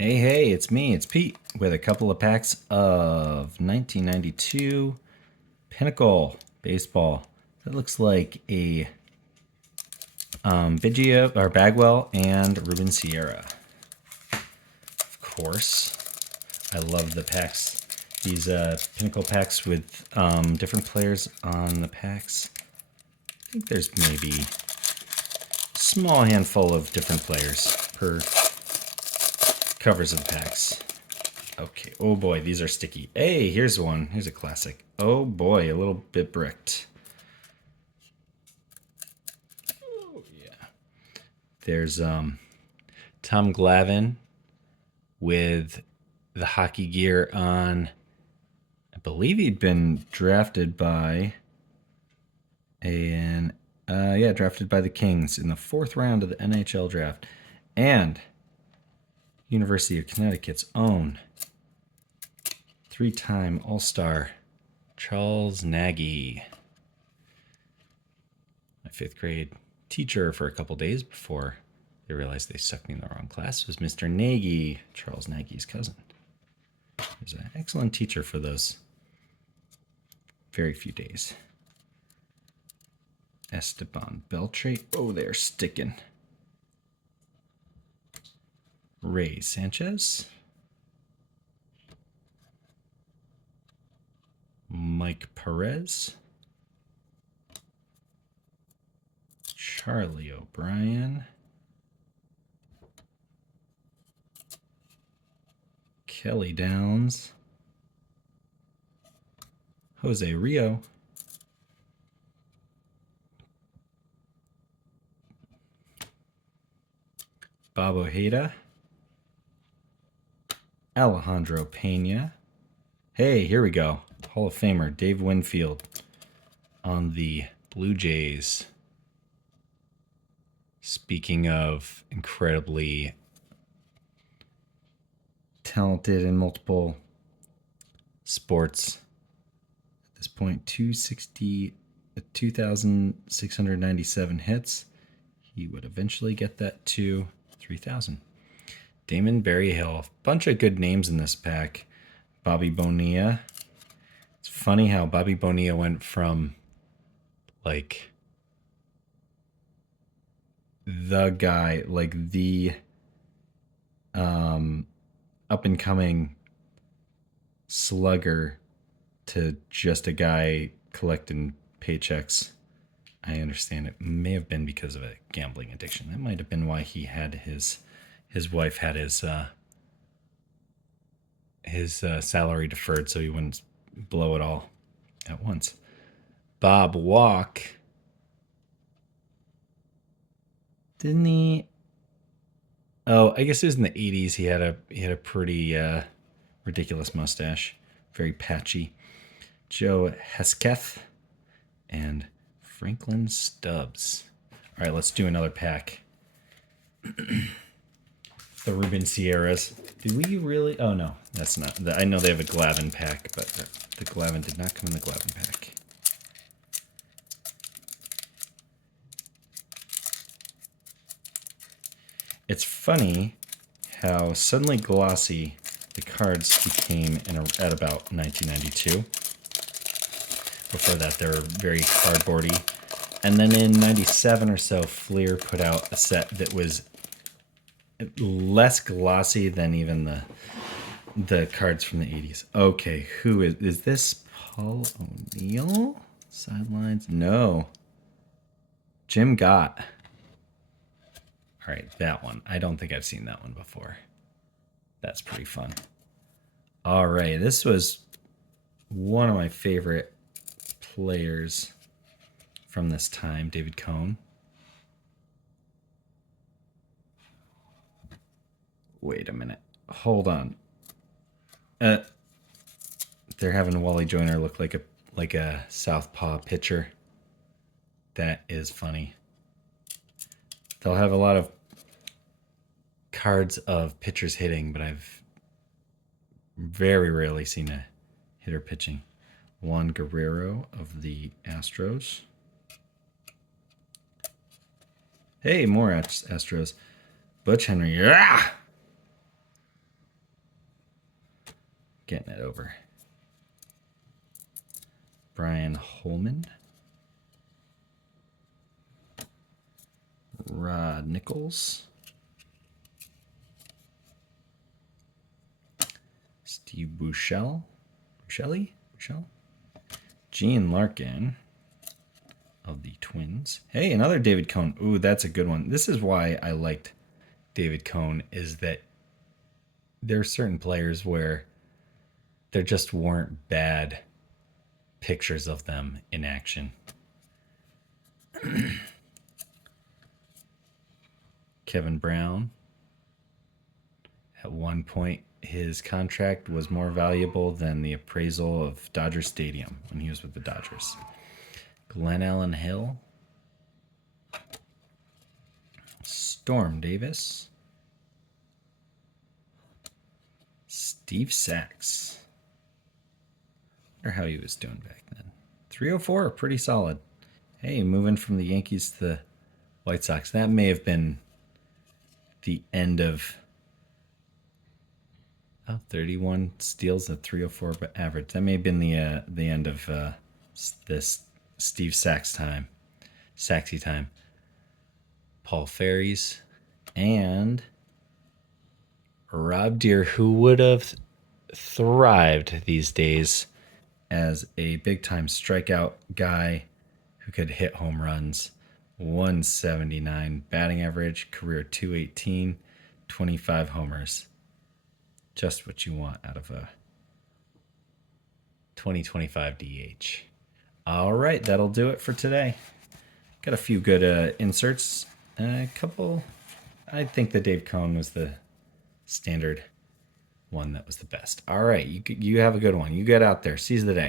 Hey, it's me, it's Pete, with a couple of packs of 1992 Pinnacle baseball. That looks like a Biggio or Bagwell and Ruben Sierra. Of course, I love the packs. These Pinnacle packs with different players on the packs. I think there's maybe a small handful of different players per covers of the packs. Okay. Oh boy, these are sticky. Hey, here's one. Here's a classic. Oh boy, a little bit bricked. Oh yeah. There's Tom Glavine with the hockey gear on. I believe he'd been drafted by drafted by the Kings in the 4th round of the NHL draft. And University of Connecticut's own 3-time All-Star Charles Nagy. My 5th grade teacher for a couple days before they realized they stuck me in the wrong class was Mr. Nagy, Charles Nagy's cousin. He was an excellent teacher for those very few days. Esteban Beltre. Oh, they're sticking. Ray Sanchez. Mike Perez. Charlie O'Brien. Kelly Downs. Jose Rio. Bob Ojeda. Alejandro Pena. Hey, here we go. Hall of Famer Dave Winfield on the Blue Jays. Speaking of incredibly talented in multiple sports, at this point, 2,697 hits. He would eventually get that to 3,000. Damon Berryhill. Bunch of good names in this pack. Bobby Bonilla. It's funny how Bobby Bonilla went from like the guy, like the up and coming slugger, to just a guy collecting paychecks. I understand it may have been because of a gambling addiction. That might have been why he had his wife had his salary deferred so he wouldn't blow it all at once. Bob Walk. Didn't he? Oh, I guess it was in the 80s. He had a pretty ridiculous mustache, very patchy. Joe Hesketh and Franklin Stubbs. All right, let's do another pack. The Ruben Sierras. Did we really? Oh no, that's not. I know they have a Glavine pack, but the Glavine did not come in the Glavine pack. It's funny how suddenly glossy the cards became at about 1992. Before that, they were very cardboardy. And then in 97 or so, Fleer put out a set that was less glossy than even the cards from the 80s. Okay, who is this? Paul O'Neill? Sidelines? No. Jim Gott. All right, that one. I don't think I've seen that one before. That's pretty fun. All right, this was one of my favorite players from this time, David Cohn. Wait a minute. Hold on. They're having Wally Joyner look like a southpaw pitcher. That is funny. They'll have a lot of cards of pitchers hitting, but I've very rarely seen a hitter pitching. Juan Guerrero of the Astros. Hey, more Astros. Butch Henry. Yeah! getting it over. Brian Holman. Rod Nichols. Steve Bouchel. Gene Larkin of the Twins. Hey, another David Cone. Ooh, that's a good one. This is why I liked David Cone, is that there are certain players where there just weren't bad pictures of them in action. Kevin Brown. At one point, his contract was more valuable than the appraisal of Dodger Stadium when he was with the Dodgers. Glenn Allen Hill. Storm Davis. Steve Sachs. I wonder how he was doing back then. 304, pretty solid. Hey, moving from the Yankees to the White Sox. That may have been the end of 31 steals at 304 average. That may have been the end of this Steve Sachs time. Saxy time. Paul Ferries and Rob Deere, who would have thrived these days as a big-time strikeout guy who could hit home runs. 179 batting average, career 218, 25 homers. Just what you want out of a 2025 DH. All right, that'll do it for today. Got a few good inserts. A couple. I think the Dave Cone was the standard one that was the best. All right, you have a good one. You get out there. Seize the day.